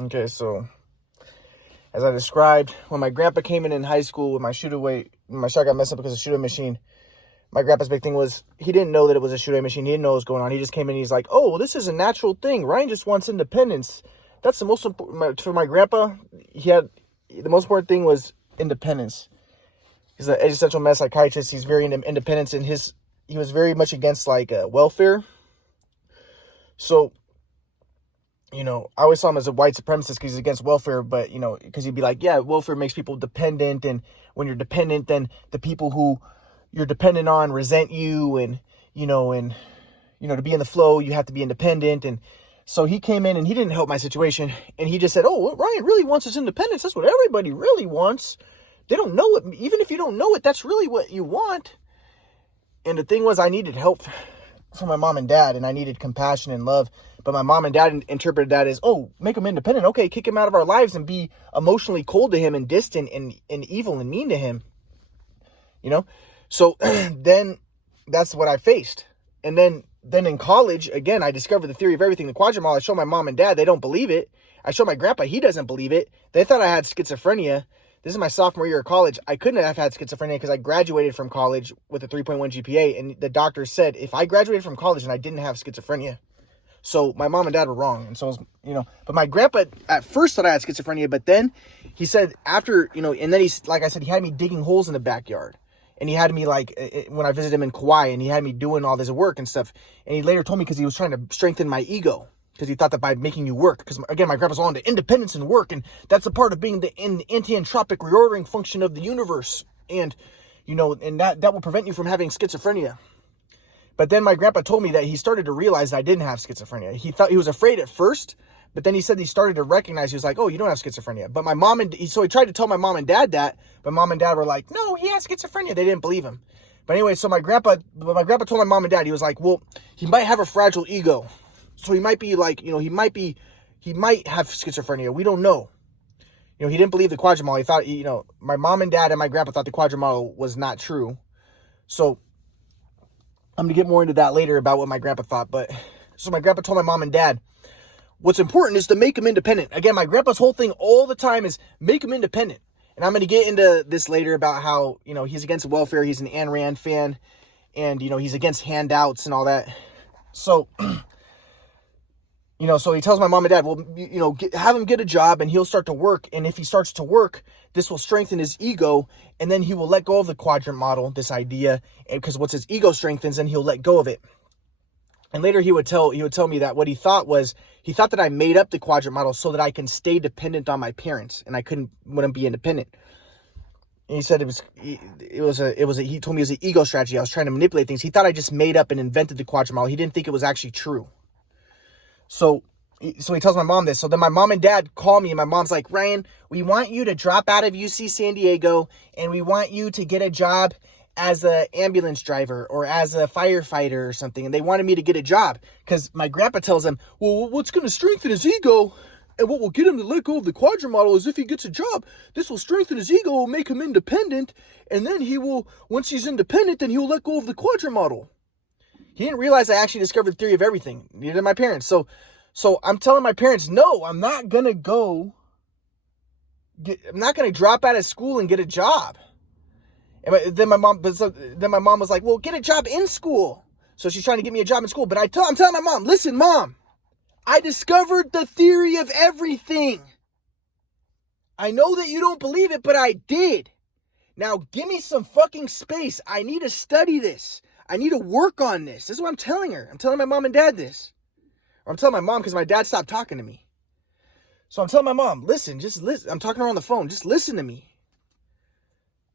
Okay, so as I described, when my grandpa came in high school with my my shot got messed up because of the shoot-away machine. My grandpa's big thing was he didn't know that it was a shoot-away machine. He didn't know what was going on. He just came in and he's like, oh, well, this is a natural thing. Ryan just wants independence. That's the most important. For my grandpa, the most important thing was independence. He's an existential med psychiatrist. He's very into independence, and he was very much against welfare. So, I always saw him as a white supremacist because he's against welfare, but, because he'd be like, yeah, welfare makes people dependent, and when you're dependent, then the people who you're dependent on resent you, and, to be in the flow, you have to be independent. And so he came in and he didn't help my situation, and he just said, oh, what Ryan really wants is independence. That's what everybody really wants. They don't know it. Even if you don't know it, that's really what you want. And the thing was, I needed help from my mom and dad, and I needed compassion and love. But my mom and dad interpreted that as, oh, make him independent. Okay, kick him out of our lives and be emotionally cold to him and distant and evil and mean to him. So then that's what I faced. And then in college, again, I discovered the theory of everything, the quadrant model. I show my mom and dad, they don't believe it. I show my grandpa, he doesn't believe it. They thought I had schizophrenia. This is my sophomore year of college. I couldn't have had schizophrenia because I graduated from college with a 3.1 GPA. And the doctor said if I graduated from college and I didn't have schizophrenia. So my mom and dad were wrong. And so, but my grandpa at first thought I had schizophrenia. But then he said after, and then he's, like I said, he had me digging holes in the backyard. And he had me when I visited him in Kauai, and he had me doing all this work and stuff. And he later told me because he was trying to strengthen my ego. Because he thought that by making you work, because again, my grandpa's all into independence and work, and that's a part of being the anti-entropic reordering function of the universe, and and that will prevent you from having schizophrenia. But then my grandpa told me that he started to realize that I didn't have schizophrenia. He thought he was afraid at first, but then he said he started to recognize. He was like, "Oh, you don't have schizophrenia." But so he tried to tell my mom and dad that, but mom and dad were like, "No, he has schizophrenia." They didn't believe him. But anyway, so my grandpa told my mom and dad, he was like, "Well, he might have a fragile ego." So he might be he might have schizophrenia. We don't know. He didn't believe the quadrant model. He thought, my mom and dad and my grandpa thought the quadrant model was not true. So I'm going to get more into that later about what my grandpa thought. But so my grandpa told my mom and dad, what's important is to make him independent. Again, my grandpa's whole thing all the time is make him independent. And I'm going to get into this later about how, he's against welfare. He's an Ayn Rand fan, and, he's against handouts and all that. So so he tells my mom and dad, well, have him get a job and he'll start to work. And if he starts to work, this will strengthen his ego. And then he will let go of the quadrant model, this idea. And because once his ego strengthens, then he'll let go of it. And later he would tell me that what he thought that I made up the quadrant model so that I can stay dependent on my parents and I wouldn't be independent. And he said he told me it was an ego strategy. I was trying to manipulate things. He thought I just made up and invented the quadrant model. He didn't think it was actually true. So he tells my mom this. So then my mom and dad call me, and my mom's like, Ryan, we want you to drop out of UC San Diego, and we want you to get a job as an ambulance driver or as a firefighter or something. And they wanted me to get a job because my grandpa tells them, well, what's going to strengthen his ego and what will get him to let go of the quadrant model is if he gets a job. This will strengthen his ego, will make him independent, and then once he's independent, then he'll let go of the quadrant model. He didn't realize I actually discovered the theory of everything. Neither did my parents. So I'm telling my parents, no, I'm not going to I'm not going to drop out of school and get a job. And then my mom was like, well, get a job in school. So she's trying to get me a job in school. But I'm telling my mom, listen, Mom, I discovered the theory of everything. I know that you don't believe it, but I did. Now give me some fucking space. I need to study this. I need to work on this. This is what I'm telling her. I'm telling my mom and dad this. Or I'm telling my mom because my dad stopped talking to me. So I'm telling my mom, listen, just listen. I'm talking to her on the phone. Just listen to me.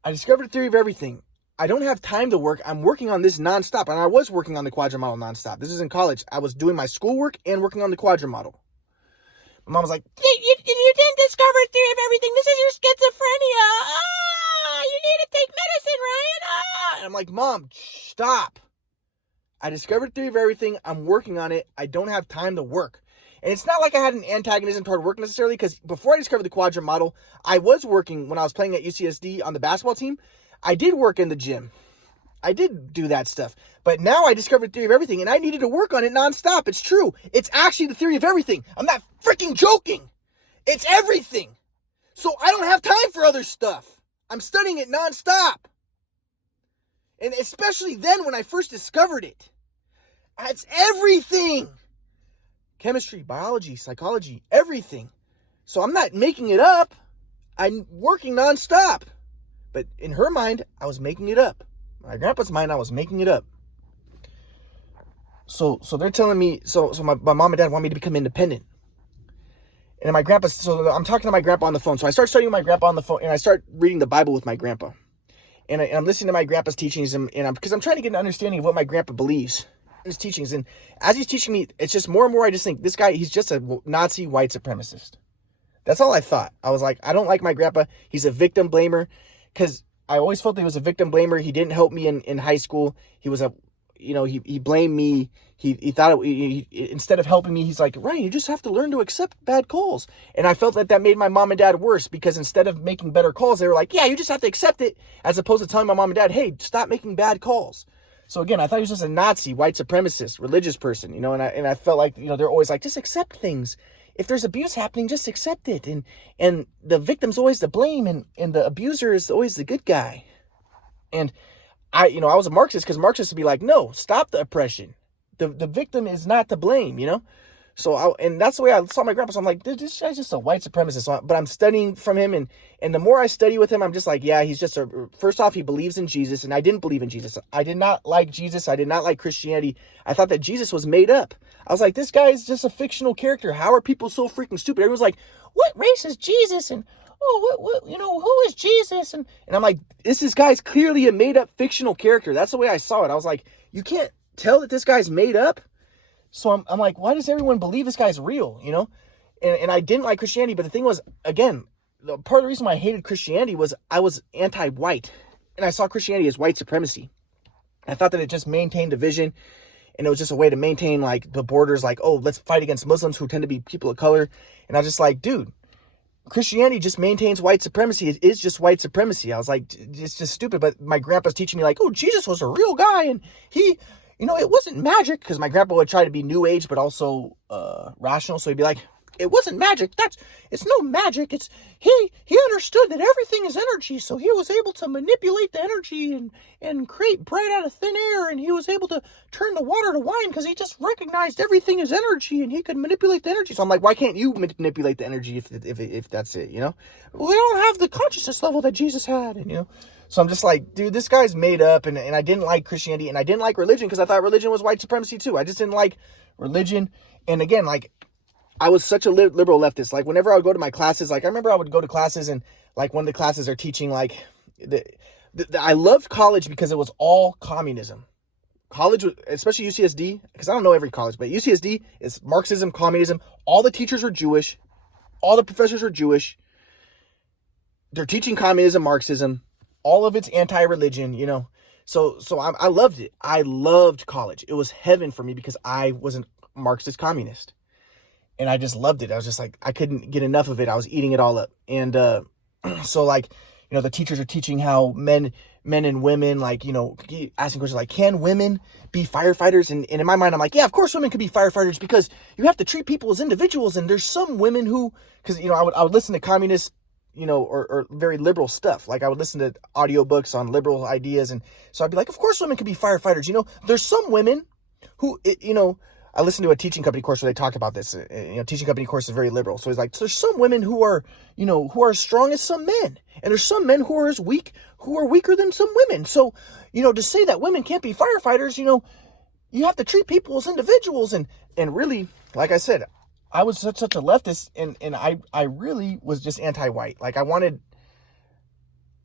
I discovered the theory of everything. I don't have time to work. I'm working on this nonstop. And I was working on the quadrant model nonstop. This is in college. I was doing my schoolwork and working on the quadrant model. My mom was like, you didn't discover the theory of everything. This is your schizophrenia. You need to take medicine, Ryan. And I'm like, Mom, stop. I discovered the theory of everything. I'm working on it. I don't have time to work. And it's not like I had an antagonism toward work necessarily, because before I discovered the quadrant model, I was working when I was playing at UCSD on the basketball team. I did work in the gym. I did do that stuff. But now I discovered the theory of everything, and I needed to work on it nonstop. It's true. It's actually the theory of everything. I'm not freaking joking. It's everything. So I don't have time for other stuff. I'm studying it nonstop. And especially then when I first discovered it. It's everything. Chemistry, biology, psychology, everything. So I'm not making it up. I'm working nonstop. But in her mind, I was making it up. My grandpa's mind, I was making it up. So they're telling me, so my mom and dad want me to become independent. And my grandpa, so I'm talking to my grandpa on the phone. So I start studying with my grandpa on the phone, and I start reading the Bible with my grandpa. And I'm listening to my grandpa's teachings, because I'm trying to get an understanding of what my grandpa believes in his teachings. And as he's teaching me, it's just more and more, I just think, this guy, he's just a Nazi white supremacist. That's all I thought. I was like, I don't like my grandpa. He's a victim blamer, because I always felt that he was a victim blamer. He didn't help me in high school. He was he blamed me. He thought instead of helping me, he's like, Ryan, you just have to learn to accept bad calls. And I felt that made my mom and dad worse, because instead of making better calls, they were like, yeah, you just have to accept it, as opposed to telling my mom and dad, hey, stop making bad calls. So again, I thought he was just a Nazi, white supremacist, religious person, and I felt like, they're always like, just accept things. If there's abuse happening, just accept it. And the victim's always the blame, and the abuser is always the good guy. And I was a Marxist, because Marxists would be like, no, stop the oppression. The victim is not to blame, So and that's the way I saw my grandpa. So I'm like, this guy's just a white supremacist. But I'm studying from him, and the more I study with him, I'm just like, yeah, he's just first off, he believes in Jesus, and I didn't believe in Jesus. I did not like Jesus. I did not like Christianity. I thought that Jesus was made up. I was like, this guy is just a fictional character. How are people so freaking stupid? Everyone's like, what race is Jesus? And what who is Jesus? And I'm like, this guy's clearly a made up fictional character. That's the way I saw it. I was like, you can't tell that this guy's made up. So I'm like, why does everyone believe this guy's real? And I didn't like Christianity, but the thing was, again, part of the reason why I hated Christianity was I was anti-white, and I saw Christianity as white supremacy. I thought that it just maintained division, and it was just a way to maintain like the borders, like, oh, let's fight against Muslims who tend to be people of color. And I was just like, dude, Christianity just maintains white supremacy. It is just white supremacy. I was like, it's just stupid. But my grandpa's teaching me like, oh, Jesus was a real guy, and he, it wasn't magic, because my grandpa would try to be new age, but also rational. So he'd be like, it wasn't magic. It's no magic. He understood that everything is energy. So he was able to manipulate the energy and create bread out of thin air. And he was able to turn the water to wine because he just recognized everything is energy, and he could manipulate the energy. So I'm like, why can't you manipulate the energy if that's it, Well, they don't have the consciousness level that Jesus had, So I'm just like, dude, this guy's made up, and I didn't like Christianity, and I didn't like religion, because I thought religion was white supremacy too. I just didn't like religion. And again, like, I was such a liberal leftist. Like, whenever I would go to my classes, like, I remember I would go to classes, and like one of the classes are teaching like, I loved college because it was all communism. College, especially UCSD, because I don't know every college, but UCSD is Marxism, communism. All the teachers are Jewish. All the professors are Jewish. They're teaching communism, Marxism. All of it's anti-religion, So I loved it. I loved college. It was heaven for me, because I was a Marxist communist. And I just loved it. I was just like, I couldn't get enough of it. I was eating it all up. And so like, the teachers are teaching how men and women, like, asking questions like, can women be firefighters? And in my mind, I'm like, yeah, of course women could be firefighters, because you have to treat people as individuals. And there's some women who, because, I would listen to communist, or very liberal stuff. Like, I would listen to audiobooks on liberal ideas. And so I'd be like, of course women could be firefighters. There's some women who, I listened to a teaching company course where they talked about this. Teaching company course is very liberal. So it's like, so there's some women who are, who are as strong as some men. And there's some men who are weaker than some women. So, to say that women can't be firefighters, you have to treat people as individuals. And really, like I said, I was such a leftist, and I really was just anti-white. Like,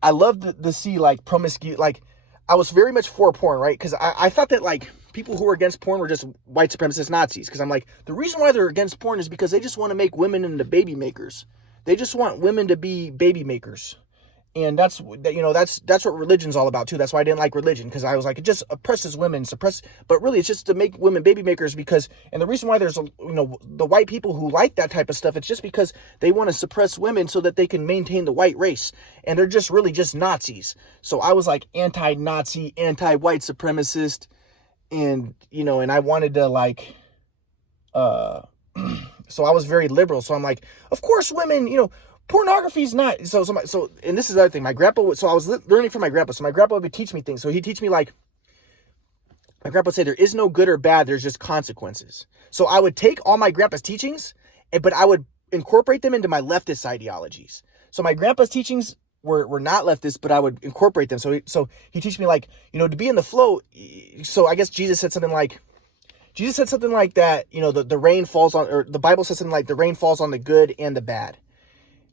I loved to see like promiscuity. Like, I was very much for porn, right? Because I thought that like people who were against porn were just white supremacist Nazis. Because I'm like, the reason why they're against porn is because they just want to make women into baby makers. They just want women to be baby makers. And that's what religion's all about too. That's why I didn't like religion, because I was like, it just oppresses women, but really it's just to make women baby makers. And the reason why there's, the white people who like that type of stuff, it's just because they want to suppress women so that they can maintain the white race. And they're just really just Nazis. So I was like anti-Nazi, anti-white supremacist. And, and I wanted to like, So I was very liberal. So I'm like, of course, women, pornography is not. So, and this is the other thing. My grandpa, so I was learning from my grandpa. So my grandpa would teach me things. So he'd teach me like, my grandpa would say, there is no good or bad. There's just consequences. So I would take all my grandpa's teachings, but I would incorporate them into my leftist ideologies. So my grandpa's teachings were not leftist, but I would incorporate them. So he teach me like, to be in the flow. So I guess Jesus said something like that, the rain falls on, or the Bible says something like the rain falls on the good and the bad,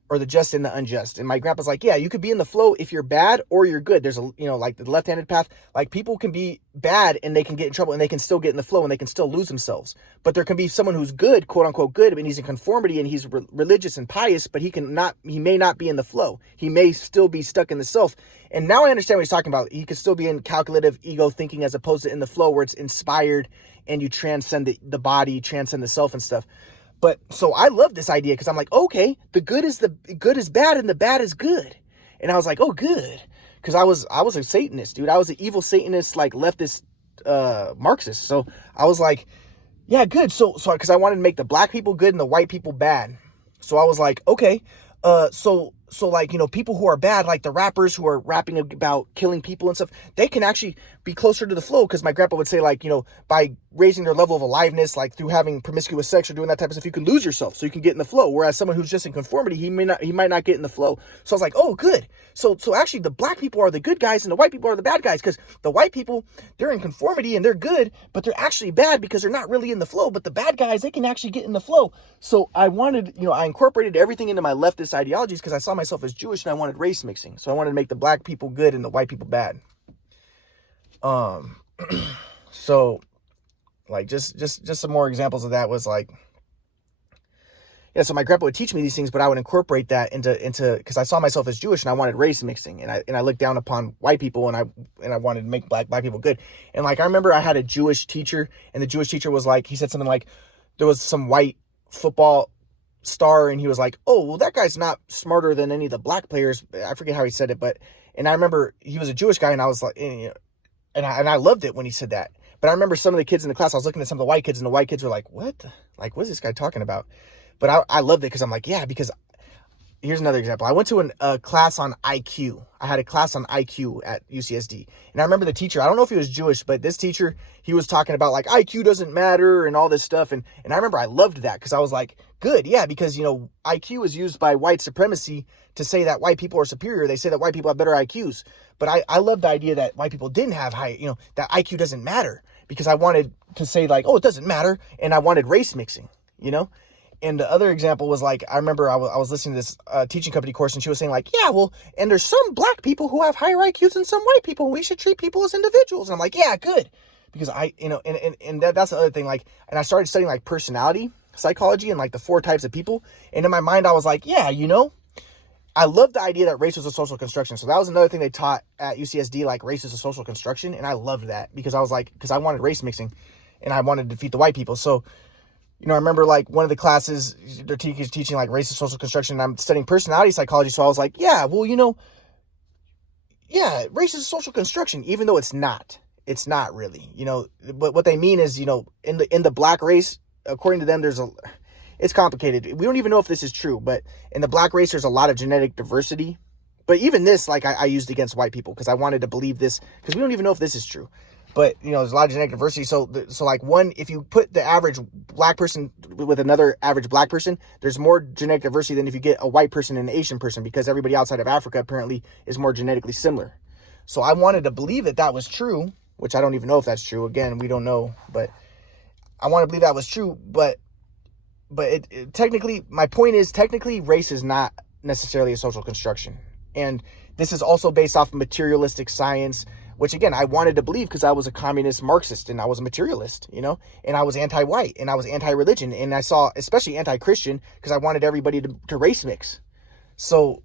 or the just and the unjust. And my grandpa's like, yeah, you could be in the flow if you're bad or you're good. There's like the left-handed path, like people can be bad and they can get in trouble and they can still get in the flow and they can still lose themselves. But there can be someone who's good, quote unquote good, and he's in conformity and he's religious and pious, but he may not be in the flow. He may still be stuck in the self. And now I understand what he's talking about. He could still be in calculative ego thinking as opposed to in the flow where it's inspired and you transcend the body, transcend the self and stuff. But so I love this idea because I'm like, okay, the good is bad and the bad is good. And I was like, oh, good. Because I was a Satanist, dude. I was an evil Satanist, like leftist Marxist. So I was like, yeah, good. So because I wanted to make the black people good and the white people bad. So I was like, okay, so like, people who are bad, like the rappers who are rapping about killing people and stuff, they can actually be closer to the flow. Because my grandpa would say, like, by raising their level of aliveness, like through having promiscuous sex or doing that type of stuff, you can lose yourself so you can get in the flow. Whereas someone who's just in conformity, he might not get in the flow. So I was like, oh, good. So actually the black people are the good guys and the white people are the bad guys, because the white people, they're in conformity and they're good, but they're actually bad because they're not really in the flow. But the bad guys, they can actually get in the flow. So I wanted, I incorporated everything into my leftist ideologies because I saw myself as Jewish and I wanted race mixing. So I wanted to make the black people good and the white people bad. So like just some more examples of that was like, yeah, so my grandpa would teach me these things, but I would incorporate that into because I saw myself as Jewish and I wanted race mixing, and I looked down upon white people and I wanted to make black people good. And like I remember I had a Jewish teacher, and the Jewish teacher was like, he said something like, there was some white football star and he was like, oh, well, that guy's not smarter than any of the black players. I forget how he said it, and I remember he was a Jewish guy and I was like, and I loved it when he said that. But I remember some of the kids in the class, I was looking at some of the white kids and the white kids were like, what is this guy talking about? But I loved it because I'm like, yeah, because here's another example. I went to a class on IQ. I had a class on IQ at UCSD. And I remember the teacher, I don't know if he was Jewish, but this teacher, he was talking about like IQ doesn't matter and all this stuff. And I remember I loved that because I was like, good. Yeah, because, IQ is used by white supremacy to say that white people are superior. They say that white people have better IQs. But I love the idea that white people didn't have high, that IQ doesn't matter, because I wanted to say like, oh, it doesn't matter. And I wanted race mixing, And the other example was like, I remember I was listening to this teaching company course and she was saying like, yeah, well, and there's some black people who have higher IQs than some white people. We should treat people as individuals. And I'm like, yeah, good. Because that's the other thing. Like, and I started studying like personality psychology and like the 4 types of people. And in my mind, I was like, yeah, I love the idea that race was a social construction. So that was another thing they taught at UCSD, like race is a social construction. And I loved that because I was like, because I wanted race mixing and I wanted to defeat the white people. So, I remember like one of the classes, their teachers teaching like race and social construction, and I'm studying personality psychology. So I was like, yeah, well, yeah, race is a social construction, even though it's not really, but what they mean is, in the black race, according to them, it's complicated. We don't even know if this is true, but in the black race, there's a lot of genetic diversity. But even this, like I used against white people because I wanted to believe this, because we don't even know if this is true. But, there's a lot of genetic diversity. So like if you put the average black person with another average black person, there's more genetic diversity than if you get a white person and an Asian person, because everybody outside of Africa apparently is more genetically similar. So I wanted to believe that was true, which I don't even know if that's true. Again, we don't know, but I want to believe that was true. But it technically, my point is technically race is not necessarily a social construction. And this is also based off of materialistic science, which again, I wanted to believe because I was a communist Marxist and I was a materialist, and I was anti-white and I was anti-religion, and I saw especially anti-Christian because I wanted everybody to race mix. So,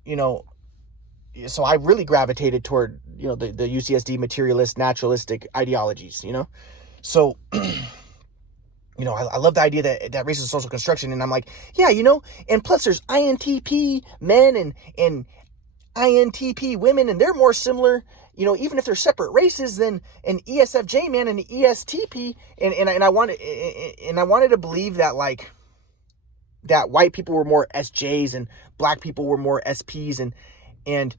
so I really gravitated toward, the UCSD materialist, naturalistic ideologies, So, I love the idea that race is a social construction. And I'm like, yeah, and plus there's INTP men and INTP women, and they're more similar, even if they're separate races, than an ESFJ man and an ESTP. And I wanted to believe that, like, that white people were more SJs and black people were more SPs, and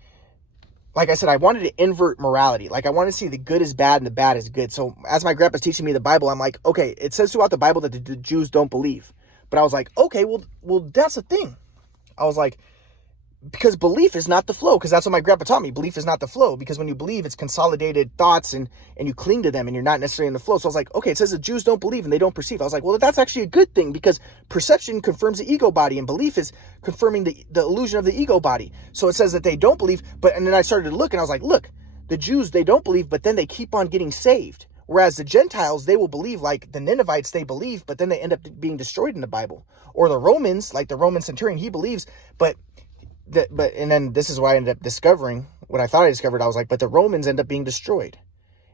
like I said, I wanted to invert morality. Like I wanted to see the good is bad and the bad is good. So as my grandpa's teaching me the Bible, I'm like, okay, it says throughout the Bible that the Jews don't believe. But I was like, okay, well, that's the thing. I was like, because belief is not the flow, because that's what my grandpa taught me. Belief is not the flow, because when you believe, it's consolidated thoughts and you cling to them and you're not necessarily in the flow. So I was like, okay, it says the Jews don't believe and they don't perceive. I was like, well, that's actually a good thing, because perception confirms the ego body and belief is confirming the illusion of the ego body. So it says that they don't believe, and then I started to look and I was like, look, the Jews, they don't believe, but then they keep on getting saved. Whereas the Gentiles, they will believe, like the Ninevites, they believe, but then they end up being destroyed in the Bible. Or the Romans, like the Roman centurion, he believes, and then this is why I ended up discovering what I thought I discovered. I was like, but the Romans end up being destroyed.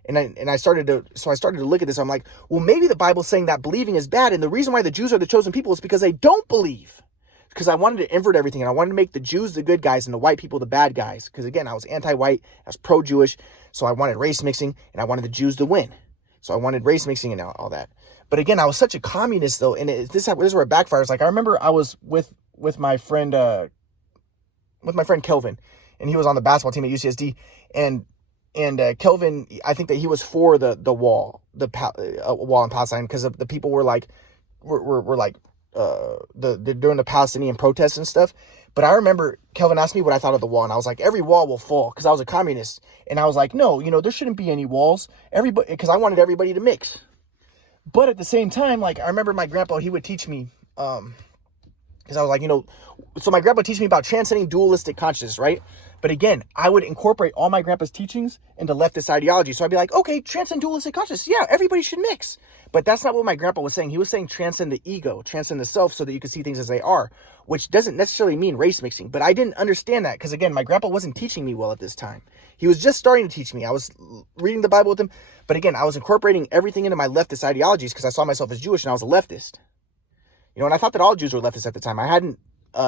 And I started to look at this. I'm like, well, maybe the Bible's saying that believing is bad. And the reason why the Jews are the chosen people is because they don't believe. Because I wanted to invert everything, and I wanted to make the Jews the good guys and the white people the bad guys. Because again, I was anti-white, I was pro-Jewish, so I wanted race mixing, and I wanted the Jews to win. So I wanted race mixing and all that. But again, I was such a communist though, and this is where it backfires. Like I remember I was with my friend Kelvin, and he was on the basketball team at UCSD, and Kelvin, I think that he was for the wall, wall in Palestine, because the people were like, were like, during the Palestinian protests and stuff. But I remember Kelvin asked me what I thought of the wall, and I was like, every wall will fall, because I was a communist, and I was like, no, there shouldn't be any walls, because I wanted everybody to mix. But at the same time, like I remember my grandpa, he would teach me, because I was like, so my grandpa teach me about transcending dualistic consciousness, right? But again, I would incorporate all my grandpa's teachings into leftist ideology. So I'd be like, okay, transcend dualistic consciousness. Yeah, everybody should mix. But that's not what my grandpa was saying. He was saying transcend the ego, transcend the self, so that you can see things as they are, which doesn't necessarily mean race mixing. But I didn't understand that, because again, my grandpa wasn't teaching me well at this time. He was just starting to teach me. I was reading the Bible with him. But again, I was incorporating everything into my leftist ideologies, because I saw myself as Jewish and I was a leftist. And I thought that all Jews were leftists at the time. I hadn't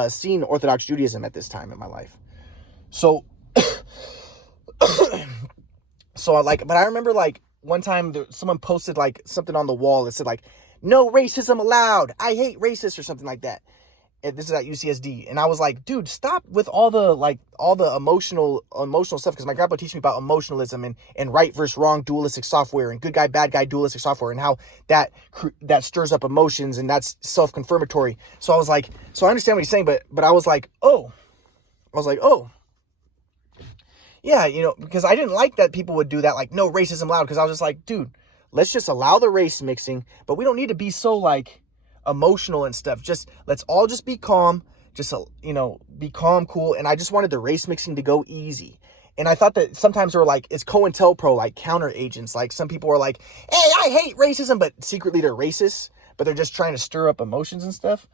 seen Orthodox Judaism at this time in my life. So, but I remember like one time someone posted like something on the wall that said like, no racism allowed. I hate racists or something like that. And this is at UCSD. And I was like, dude, stop with all the emotional stuff. Because my grandpa teach me about emotionalism and right versus wrong dualistic software and good guy, bad guy dualistic software, and how that stirs up emotions and that's self-confirmatory. So I was like, so I understand what he's saying, but I was like, oh, yeah, because I didn't like that people would do that, like, no racism allowed. Because I was just like, dude, let's just allow the race mixing, but we don't need to be so like emotional and stuff. Let's all just be calm, be calm, cool. And I just wanted the race mixing to go easy. And I thought that sometimes they were like, it's COINTELPRO, like counter agents. Like some people were like, hey, I hate racism, but secretly they're racist, but they're just trying to stir up emotions and stuff.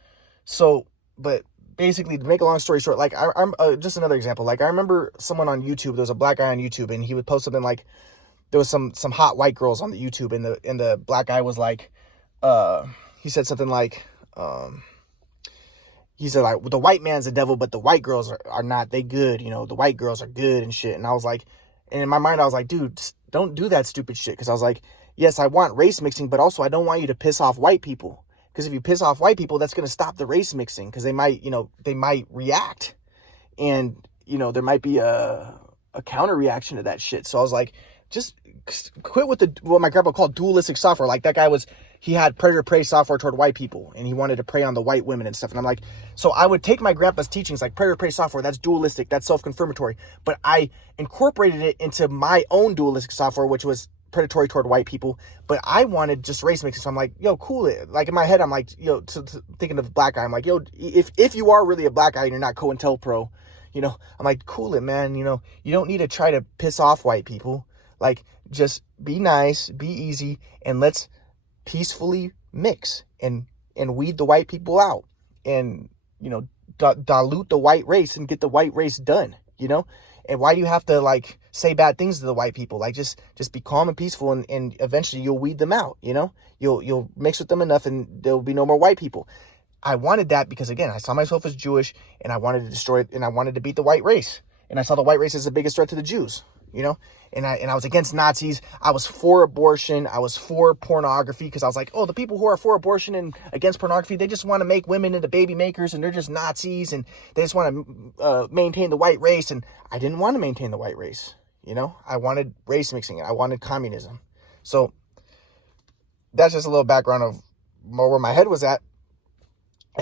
So, but basically, to make a long story short, like I'm just another example. Like I remember someone on YouTube, there was a black guy on YouTube, and he would post something like, there was some hot white girls on the YouTube, and the black guy was like, he said something like, he said like, the white man's the devil, but the white girls are not, they good, the white girls are good and shit. And I was like, and in my mind I was like, dude, don't do that stupid shit. Because I was like, yes, I want race mixing, but also I don't want you to piss off white people. Because if you piss off white people, that's going to stop the race mixing, because they might react, and there might be a counter reaction to that shit. So I was like, just quit with what my grandpa called dualistic software. Like that guy he had predator prey software toward white people, and he wanted to prey on the white women and stuff. And I'm like, so I would take my grandpa's teachings, like predator prey software, that's dualistic, that's self-confirmatory, but I incorporated it into my own dualistic software, which was predatory toward white people, but I wanted just race mixing. So I'm like, yo, cool it. Like in my head, I'm like, yo, thinking of the black guy, I'm like, yo, if you are really a black guy and you're not COINTELPRO, I'm like, cool it, man. You don't need to try to piss off white people. Like, just be nice, be easy, and let's peacefully mix and weed the white people out, and dilute the white race and get the white race done. And why do you have to like say bad things to the white people? Like just be calm and peaceful, and eventually you'll weed them out. You'll mix with them enough, and there'll be no more white people. I wanted that because again, I saw myself as Jewish, and I wanted to destroy it, and I wanted to beat the white race, and I saw the white race as the biggest threat to the Jews. you know? And I was against Nazis. I was for abortion. I was for pornography because I was like, oh, the people who are for abortion and against pornography, they just want to make women into baby makers and they're just Nazis and they just want to maintain the white race. And I didn't want to maintain the white race. You know, I wanted race mixing. I wanted communism. So that's just a little background of where my head was at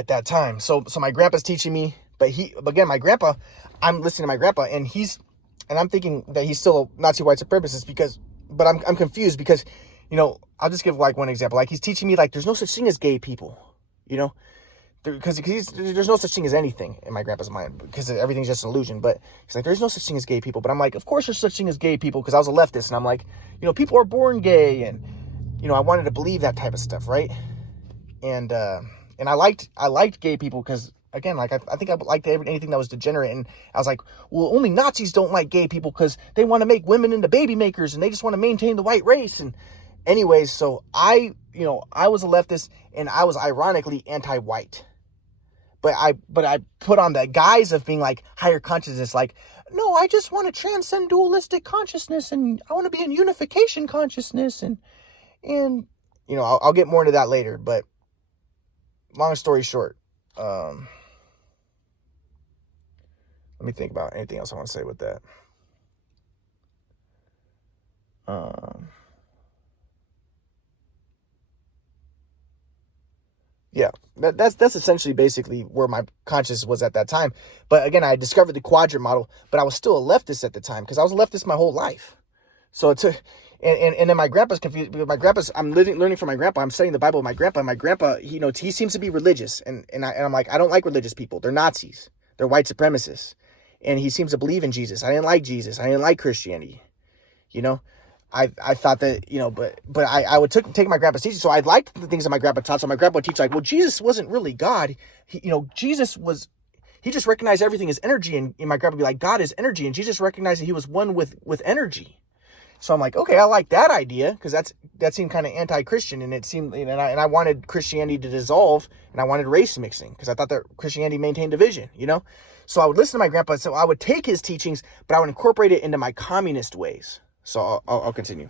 that time. So my grandpa's teaching me, but again, my grandpa, I'm listening to my grandpa and I'm thinking that he's still a Nazi white supremacist but I'm confused because, you know, I'll just give like one example. Like he's teaching me like there's no such thing as gay people, you know, because there's no such thing as anything in my grandpa's mind because everything's just an illusion. But he's like, there's no such thing as gay people. But I'm like, of course there's such thing as gay people because I was a leftist and I'm like, you know, people are born gay and, you know, I wanted to believe that type of stuff, right? And I liked gay people because, again, like I think I liked anything that was degenerate. And I was like, well, only Nazis don't like gay people because they want to make women into baby makers and they just want to maintain the white race. And anyways, so I was a leftist and I was ironically anti-white. But I put on the guise of being like higher consciousness, like, no, I just want to transcend dualistic consciousness and I want to be in unification consciousness. And you know, I'll get more into that later. But long story short, let me think about anything else I want to say with that. Yeah, that's essentially basically where my conscience was at that time. But again, I discovered the quadrant model, but I was still a leftist at the time because I was a leftist my whole life. So it took, and then my grandpa's confused. I'm learning from my grandpa. I'm studying the Bible with my grandpa. And my grandpa, he seems to be religious, and I'm like, I don't like religious people. They're Nazis. They're white supremacists. And he seems to believe in Jesus. I didn't like Jesus. I didn't like Christianity. You know, I thought that, you know, but I would take my grandpa's teaching. So I liked the things that my grandpa taught. So my grandpa would teach like, well, Jesus wasn't really God. He just recognized everything as energy. And my grandpa would be like, God is energy. And Jesus recognized that he was one with energy. So I'm like, okay, I like that idea because that seemed kind of anti-Christian, and it seemed, and I wanted Christianity to dissolve, and I wanted race mixing because I thought that Christianity maintained division, you know. So I would listen to my grandpa, so I would take his teachings, but I would incorporate it into my communist ways. So I'll continue.